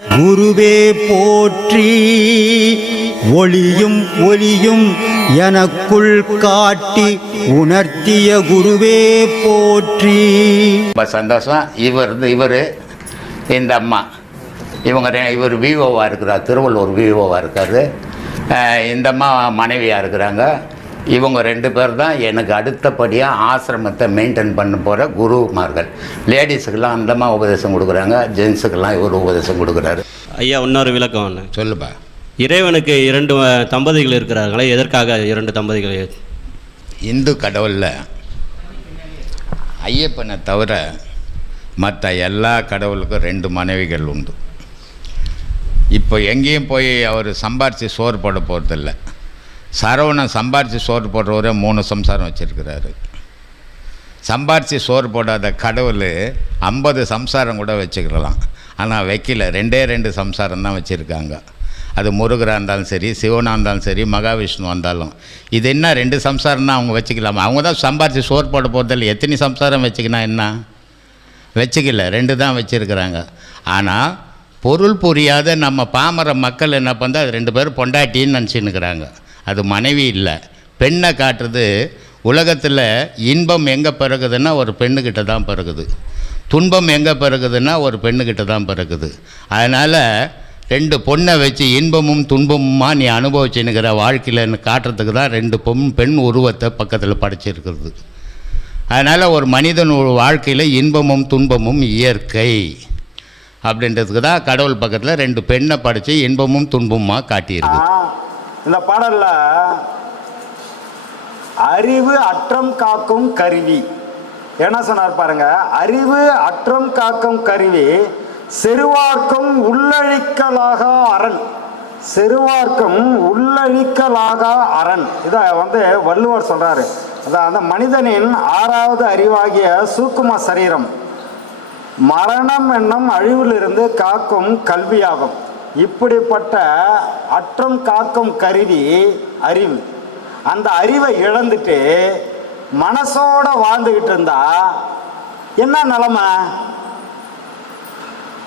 குருவே போற்றி ஒளியும் ஒளியும் எனக்குள் காட்டி உணர்த்திய குருவே போற்றி. ரொம்ப சந்தோஷம். இவர் இந்த அம்மா இவர் விஓவாக இருக்கிறார், திருவள்ளூர் விஓவாக இருக்கார். இந்த அம்மா மனைவியாக இருக்கிறாங்க. இவங்க ரெண்டு பேர் தான் எனக்கு அடுத்தபடியாக ஆசிரமத்தை மெயின்டைன் பண்ண போகிற குருமார்கள். லேடிஸுக்கெல்லாம் அந்தம்மா உபதேசம் கொடுக்குறாங்க, ஜென்ஸுக்கெல்லாம் இவர் உபதேசம் கொடுக்குறாரு. ஐயா, இன்னொரு விளக்கம் ஒன்று சொல்லுப்பா. இறைவனுக்கு 2 தம்பதிகள் இருக்கிறார்களே, எதற்காக 2 தம்பதிகள்? இந்து கடவுளில் ஐயப்பனை தவிர மற்ற எல்லா கடவுளுக்கும் 2 மனைவிகள் உண்டு. இப்போ எங்கேயும் போய் அவர் சம்பாரித்து சோறு போட போகிறதில்ல. சரவணன் சம்பாரித்து சோறு போடுறவரே 3 சம்சாரம் வச்சுருக்கிறாரு. சம்பாரித்து சோறு போடாத கடவுள் 50 சம்சாரம் கூட வச்சுக்கலாம். ஆனால் வைக்கல, 2 சம்சாரம் தான் வச்சுருக்காங்க. அது முருகராக இருந்தாலும் சரி, சிவனாக இருந்தாலும் சரி, மகாவிஷ்ணுவாக இருந்தாலும். இது என்ன 2 சம்சாரம் தான் அவங்க வச்சுக்கலாமா? அவங்க தான் சம்பாரித்து சோறு போட போகிறதில்ல. எத்தனை சம்சாரம் வச்சுக்கினா என்ன? வச்சுக்கல, 2 தான் வச்சுருக்கிறாங்க. ஆனால் பொருள் புரியாத நம்ம பாமர மக்கள் என்ன பண்ணுறா, அது 2 பேரும் பொண்டாட்டின்னு நினச்சின்னுக்கிறாங்க. அது மனைவி இல்லை, பெண்ணை காட்டுறது. உலகத்தில் இன்பம் எங்கே பிறகுதுன்னா ஒரு பெண்ணுக்கிட்ட தான் பிறகுது, துன்பம் எங்கே பிறகுதுன்னா ஒரு பெண்ணுக்கிட்ட தான் பிறகுது. அதனால் 2 பொண்ணை வச்சு இன்பமும் துன்பமுமா நீ அனுபவிச்சுன்னுக்கிற வாழ்க்கையில்னு காட்டுறதுக்கு தான் 2 பெண் உருவத்தை பக்கத்தில் படைச்சிருக்கிறது. அதனால் ஒரு மனிதன் வாழ்க்கையில் இன்பமும் துன்பமும் இயற்கை அப்படின்றதுக்கு தான் கடவுள் பக்கத்தில் 2 பெண்ணை படைச்சு இன்பமும் துன்பமுமாக காட்டியிருக்கு. இந்த பாடல்ல அறிவு அற்றம் காக்கும் கருவி என்ன சொன்னார் பாருங்க. அறிவு அற்றம் காக்கும் கருவி செருவார்க்கும் உள்ளழிக்கலாக அரண். செருவார்க்கும் உள்ளழிக்கலாக அரண். இதை வள்ளுவர் சொல்றாரு. அந்த மனிதனின் 6வது அறிவாகிய சூக்கும சரீரம் மரணம் என்னும் அழிவிலிருந்து காக்கும் கல்வியாகும். இப்படிப்பட்ட அற்றம் காக்கும் கருவி அறிவு. அந்த அறிவை இழந்துட்டு மனசோட வாழ்ந்துகிட்டு இருந்தா என்ன நிலைமை?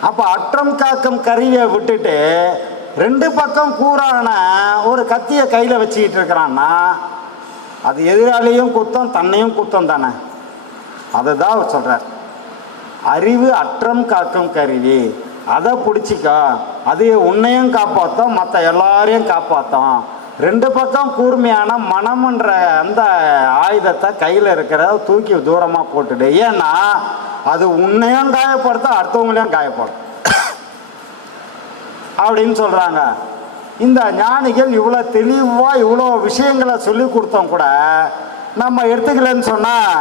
அப்ப அற்றம் காக்கும் கருவியை விட்டுட்டு 2 பக்கம் கூறான ஒரு கத்தியை கையில வச்சுக்கிட்டு இருக்கிறான்னா அது எதிராளியும் குத்தம், தன்னையும் குத்தம் தானே. அதுதான் சொல்றார். அறிவு அற்றம் காக்கும் கருவி, அதை பிடிச்சிக்கா. அது உன்னையும் காப்பாற்றும், மற்ற எல்லாரையும் காப்பாற்றும். 2 பக்கம் கூர்மையான மனம்ன்ற அந்த ஆயுதத்தை கையில் இருக்கிற தூக்கி தூரமாக போட்டுடு. ஏன்னா அது உன்னையும் காயப்படுத்தும், அடுத்தவங்களையும் காயப்படும் அப்படின்னு சொல்கிறாங்க. இந்த ஞானிகள் இவ்வளோ தெளிவாக இவ்வளோ விஷயங்களை சொல்லி கொடுத்தோம் கூட நம்ம எடுத்துக்கலன்னு சொன்னால்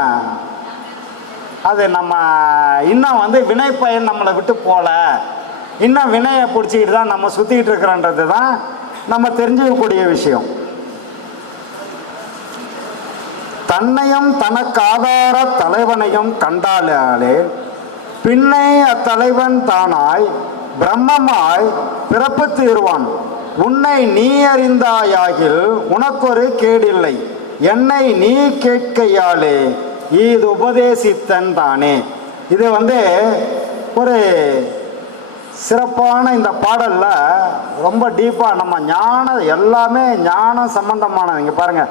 அது நம்ம இன்னும் வினை பயன் நம்மளை விட்டு போகல, இன்னும் வினையை பிடிச்சிக்கிட்டு தான் நம்ம சுற்றிக்கிட்டு இருக்கிறோன்றது தான் நம்ம தெரிஞ்சுக்கக்கூடிய விஷயம். தன்னையும் தனக்கு ஆதார தலைவனையும் கண்டாலே பின்னை அத்தலைவன் தானாய் பிரம்மமாய் பிறப்பு தீர்வான். உன்னை நீ அறிந்தாயாகில் உனக்கொரு கேடில்லை, என்னை நீ கேட்கையாலே இது உபதேசித்தன் தானே. இது ஒரு சிறப்பான இந்த பாடல்ல ரொம்ப டீப்பாக நம்ம ஞானம் எல்லாமே ஞானம் சம்பந்தமானது. இங்கே பாருங்க,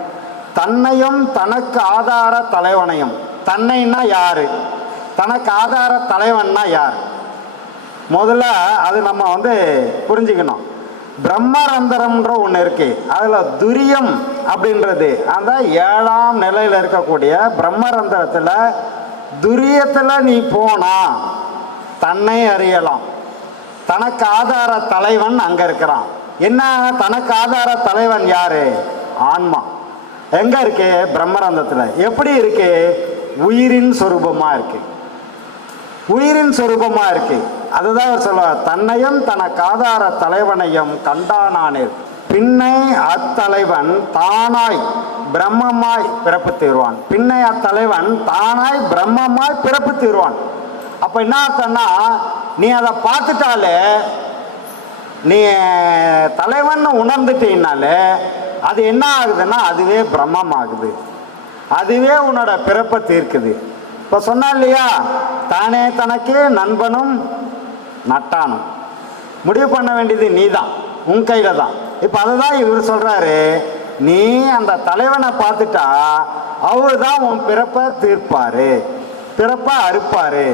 தன்னையும் தனக்கு ஆதார தலைவனையும். தன்னைன்னா யாரு, தனக்கு ஆதார தலைவன்னா யார்? முதல்ல அது நம்ம புரிஞ்சுக்கணும். பிரம்மரந்தரம்ன்ற ஒன்று இருக்கு. அதில் துரியம் அப்படின்றது அந்த 7ஆம் நிலையில் இருக்கக்கூடிய பிரம்மரந்தரத்தில் துரியத்தில் நீ போனா தன்னை அறியலாம். தனக்கு ஆதார தலைவன் அங்கே இருக்கிறான். என்ன தனக்கு ஆதார தலைவன் யாரு? ஆன்மா. எங்கே இருக்கு? பிரம்மரந்தத்தில். எப்படி இருக்கு? உயிரின் சொரூபமாக இருக்கு, உயிரின் சொரூபமாக இருக்கு. அதுதான் அவர் சொல்லுவார். தன்னையும் தனக்கு ஆதார தலைவனையும் கண்டானானே பின்னை அத்தலைவன் தானாய் பிரம்மமாய் பிறப்பு தீர்வான். பின்னை அத்தலைவன் தானாய் பிரம்மமாய் பிறப்பு தீர்வான். அப்ப என்ன அர்த்தம்னா, நீ அதை பார்த்துட்டாலே, நீ தலைவன் உணர்ந்துட்டீங்கனாலே அது என்ன ஆகுதுன்னா அதுவே பிரம்மம் ஆகுது, அதுவே உன்னோட பிறப்பை தீர்க்குது. இப்போ சொன்னா இல்லையா, தானே தனக்கே நண்பனும் நட்டானும். முடிவு பண்ண வேண்டியது நீ தான், உன் கையில தான். இப்போ அதை தான் இவர் சொல்றாரு, நீ அந்த தலைவனை பார்த்துட்டா அவர் தான் உன் பிறப்பை தீர்ப்பாரு, பிறப்பை அறுப்பாரு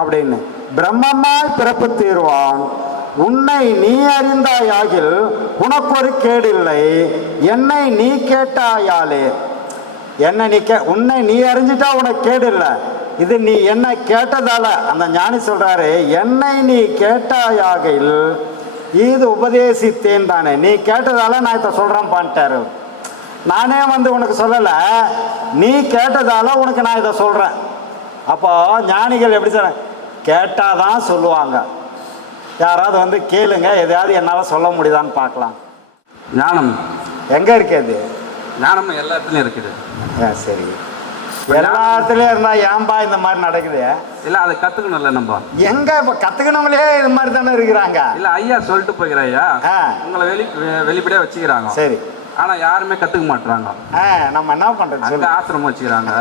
அப்படின்னு. பிரம்மமாய் பிறப்பு தீர்வான், உன்னை நீ அறிந்தாயாகில் உனக்கு ஒரு கேடு இல்லை, என்னை நீ கேட்டாயாலே. என்ன நீ உன்னை நீ அறிஞ்சிட்டா உனக்கு கேடு இல்லை, இது நீ என்ன கேட்டதால. அந்த ஞானி சொல்றாரு, என்னை நீ கேட்டாயாகில் இது உபதேசித்தேன் தானே, நீ கேட்டதால நான் இதை சொல்றேன் பண்ணிட்டாரு. நானே உனக்கு சொல்லலை, நீ கேட்டதால உனக்கு நான் இதை சொல்றேன். அப்போ ஞானிகள் எப்படி சொல்ற, கேட்டாதான் சொல்லுவாங்க. யாராவது கேளுங்க, எதையாவது என்னால் சொல்ல முடியுதான்னு பார்க்கலாம். ஞானம் எங்க இருக்குது? ஞானம் எல்லா இடத்துலையும் இருக்குது. சரி, எல்லா இடத்துலயும் இருந்தா ஏன்பா இந்த மாதிரி நடக்குது? இல்லை, அதை கற்றுக்கணும்ல நம்ம. எங்க இப்போ கற்றுக்கணும்லையே இது மாதிரி தானே இருக்கிறாங்க. இல்லை, ஐயா சொல்லிட்டு போய்கிறாய்யா, உங்களை வெளிப்படையாக வச்சுக்கிறாங்க. சரி, ஆனால் யாருமே கற்றுக்க மாட்டுறாங்க. நம்ம என்ன பண்ணுறது? அங்கே ஆசிரமம் வச்சுக்கிறாங்க,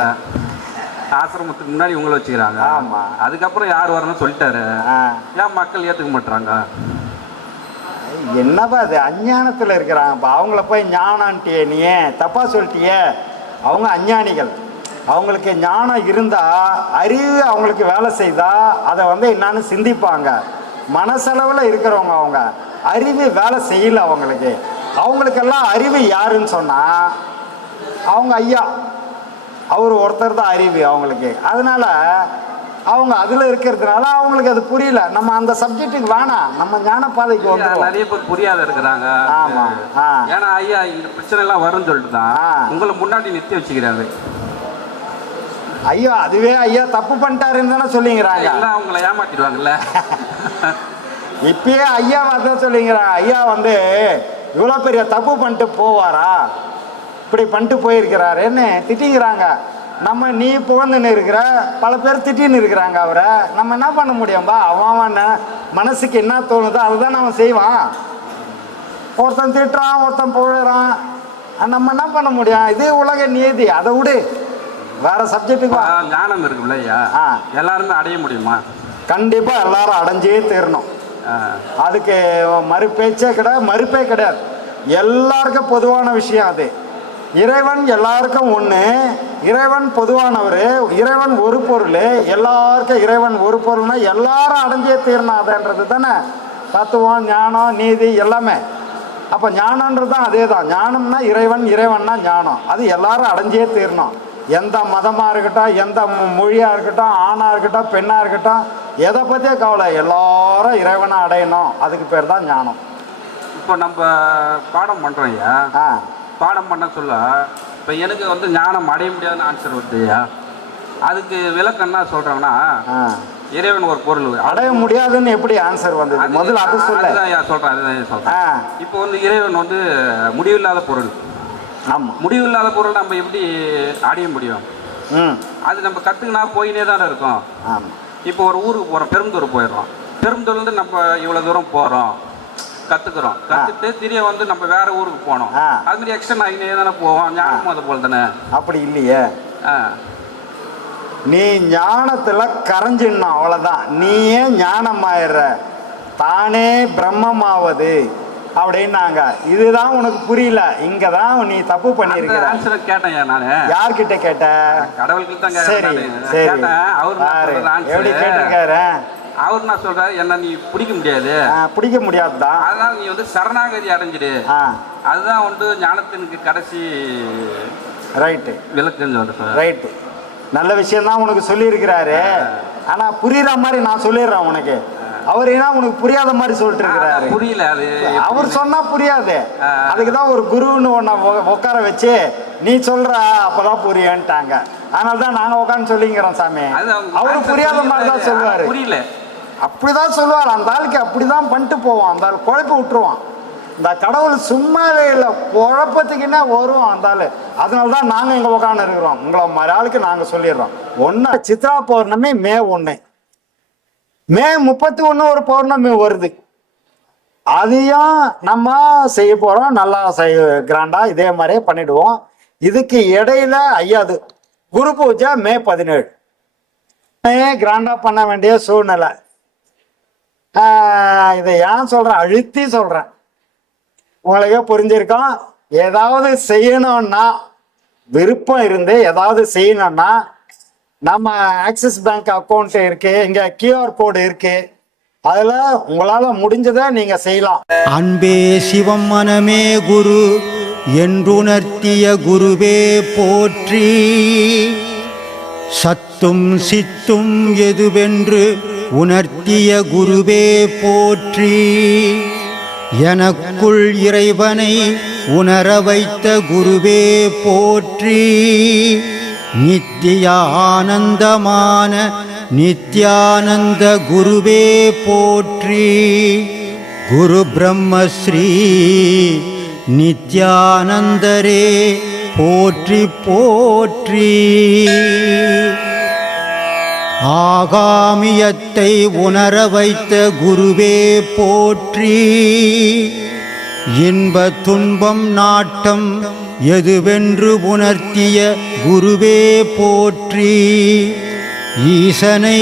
ஆசிரமத்துக்கு முன்னாடி உங்களை வச்சுக்கிறாங்க. ஆமாம், அதுக்கப்புறம் யார் வரணும்னு சொல்லிட்டாரு, ஏன் மக்கள் ஏற்றுக்க மாட்டுறாங்க? என்னப்பா அது அஞ்ஞானத்தில் இருக்கிறாங்கப்பா. அவங்கள போய் ஞானான்ட்டியே, நீ ஏன் தப்பாக சொல்லிட்டியே? அவங்க அஞ்ஞானிகள். அவங்களுக்கு ஞானம் இருந்தால், அறிவு அவங்களுக்கு வேலை செய்தால் அதை என்னான்னு சிந்திப்பாங்க. மனசளவில் இருக்கிறவங்க அவங்க, அறிவு வேலை செய்யலை அவங்களுக்கு. அவங்களுக்கெல்லாம் அறிவு யாருன்னு சொன்னால் அவங்க ஐயா, அவர் ஒருத்தர் தான் அறிவு அவங்களுக்கு. அதனால அவங்க அதில் இருக்கிறதுனால அவங்களுக்கு அது புரியல. நம்ம அந்த சப்ஜெக்டுக்கு வேணாம், நம்ம ஞான பாதைக்கு வந்து நிறைய பேர் புரியாத இருக்கிறாங்க. ஆமாம், ஏன்னா ஐயா இந்த பிரச்சனை எல்லாம் வரும்னு சொல்லிட்டு தான் உங்களை முன்னாடி நிறுத்தி வச்சுக்கிறாரு. ஐயோ, அதுவே ஐயா தப்பு பண்ணிட்டாருன்னு தானே சொல்லிங்கிறாங்க. அவங்கள ஏமாத்திடுவாங்கல்ல. இப்பயே ஐயா தான் சொல்லிங்கிறாங்க. ஐயா இவ்வளோ பெரிய தப்பு பண்ணிட்டு போவாரா, இப்படி பண்ணிட்டு போயிருக்கிறாருன்னு திட்டிங்கிறாங்க. நம்ம நீ புகழ்ந்துன்னு இருக்கிற, பல பேர் திட்டின்னு இருக்கிறாங்க அவரை. நம்ம என்ன பண்ண முடியும்பா? அவன் மனசுக்கு என்ன தோணுதோ அதுதான் அவன் செய்வான். ஒருத்தன் திட்டுறான், ஒருத்தன் புகழறான், நம்ம என்ன பண்ண முடியும்? இது உலக நியதி, அதை விடு, வேற சப்ஜெக்டுக்கு. ஞானம் இருக்குல்ல ஐயா, எல்லாருமே அடைய முடியுமா? கண்டிப்பா எல்லாரும் அடைஞ்சே தீரணும். அதுக்கு மறுபேச்சே கிடையாது, மறுப்பே கிடையாது. எல்லாருக்கும் பொதுவான விஷயம் அது. இறைவன் எல்லாருக்கும் ஒன்று, இறைவன் பொதுவானவர், இறைவன் ஒரு பொருள், எல்லாருக்கும் இறைவன் ஒரு பொருள்னா எல்லாரும் அடைஞ்சே தீரணும். அதுன்றது தானே தத்துவம், ஞானம், நீதி எல்லாமே. அப்போ ஞானன்றது தான் அதே தான். ஞானம்னா இறைவன், இறைவன்னா ஞானம். அது எல்லாரும் அடைஞ்சே தீரணும். எந்த மதமாக இருக்கட்டும், எந்த மொழியாக இருக்கட்டும், ஆணாக இருக்கட்டும், பெண்ணாக இருக்கட்டும், எதை பற்றியே கவலை, எல்லாரும் இறைவனை அடையணும். அதுக்கு பேர் தான் ஞானம். இப்போ நம்ம பாடம் பண்ணுறோம் ஐயா, பாடம் பண்ண சொல்ல இப்போ எனக்கு ஞானம் அடைய முடியாதுன்னு ஆன்சர் வருதுயா. அதுக்கு விளக்கம் என்ன சொல்கிறாங்கன்னா, இறைவன் ஒரு பொருள் அடைய முடியாதுன்னு எப்படி ஆன்சர் வந்தது? முதல்ல அது சொல்ல. அதுதான் சொல்கிறேன். இப்போ இறைவன் முடிவில்லாத பொருள். ஆமாம், முடிவில்லாத பொருள் நம்ம எப்படி அடைய முடியும்? அது நம்ம கற்றுக்கினா போயினே தானே இருக்கும். ஆமாம், இப்போ ஒரு ஊருக்கு போகிறோம், பெருந்தூர் போயிடுறோம். பெருந்தூர்லேருந்து நம்ம இவ்வளோ தூரம் போகிறோம், கற்றுக்குறோம். கற்றுட்டு திரிய நம்ம வேற ஊருக்கு போனோம். அது மாதிரி எக்ஸ்டன் ஆகினே தானே போவோம். ஞானமும் அது போல் தானே? அப்படி இல்லையே. நீ ஞானத்தில் கரைஞ்சிடணும், அவ்வளோதான். நீயே ஞானமாயிடுற, தானே பிரம்மமாவது அப்படின்னாங்க. இதுதான் உனக்கு புரியல, இங்க தான் நீ தப்பு பண்ணிருக்கிற. ஆன்சர் கேட்டேன் நான். யார்கிட்ட கேட்ட? கடவுள்கிட்ட தான். சரி சரி, அவர் எப்படி கேட்டிருக்காரு? அவர் நான் சொல்றாரு, என்ன நீ பிடிக்க முடியாது, பிடிக்க முடியாதுதான். அதனால நீ சரணாகதி அடைஞ்சிடு, அதுதான் ஞானத்தினுக்கு கடைசி ரைட்டு விளக்குன்னு சொல்றேன். ரைட்டு, நல்ல விஷயம் தான் உனக்கு சொல்லியிருக்கிறாரு. ஆனா புரியுற மாதிரி நான் சொல்லிடுறேன் உனக்கு. அவர் ஏன்னா உனக்கு புரியாத மாதிரி சொல்லிட்டு இருக்கிறாரு. புரியல, அது அவர் சொன்னா புரியாது. அதுக்குதான் ஒரு குருன்னு ஒன்ன உட்கார வச்சு நீ சொல்ற அப்பதான் புரியுன்ட்டாங்க. அதனால தான் நாங்க உட்காந்து சொல்லிங்கிறோம் சாமி. அவரு புரியாத மாதிரி தான் சொல்லுவாரு. புரியல, அப்படிதான் சொல்லுவார். அந்த ஆளுக்கு அப்படிதான் பண்ணிட்டு போவான். அந்த ஆள் குழப்பி விட்டுருவான். இந்த கடவுள் சும்மாவே இல்லை, குழப்பத்துக்குன்னா வரும் அந்த ஆள். அதனாலதான் நாங்க இங்க உட்காந்து இருக்கிறோம். உங்களை மாதிரி ஆளுக்கு நாங்க சொல்லிடுறோம். ஒன்னு சித்ரா பௌர்ணமி மே 1, மே 31 ஒரு பௌர்ணமி வருது. அதையும் நம்ம செய்ய போறோம். நல்லா கிராண்டா இதே மாதிரியே பண்ணிடுவோம். இதுக்கு இடையில ஐயாது குரு பூஜை மே 17 கிராண்டா பண்ண வேண்டிய சூழ்நிலை. இதை ஏன் சொல்கிறேன், அழுத்தி சொல்கிறேன், உங்களுக்கே புரிஞ்சிருக்கோம். ஏதாவது செய்யணும்னா, விருப்பம் இருந்து ஏதாவது செய்யணும்னா, நம்ம ஆக்சிஸ் பேங்க் அக்கௌண்ட் இருக்கு, இங்கே கியூஆர் கோடு இருக்கு, அதில் உங்களால் முடிஞ்சதை நீங்கள் செய்யலாம். அன்பே சிவம் மனமே குரு என்றுணர்த்திய குருவே போற்றி. சத்தும் சித்தும் எதுவென்று உணர்த்திய குருவே போற்றி. எனக்குள் இறைவனை உணர வைத்த குருவே போற்றி. நித்திய ஆனந்தமான நித்யானந்த குருவே போற்றி. குரு பிரம்மஸ்ரீ நித்யானந்தரே போற்றி போற்றி. ஆகாமியத்தை உணர வைத்த குருவே போற்றி. இன்ப துன்பம் நாட்டம் எதுவென்று உணர்த்திய குருவே போற்றி. ஈசனை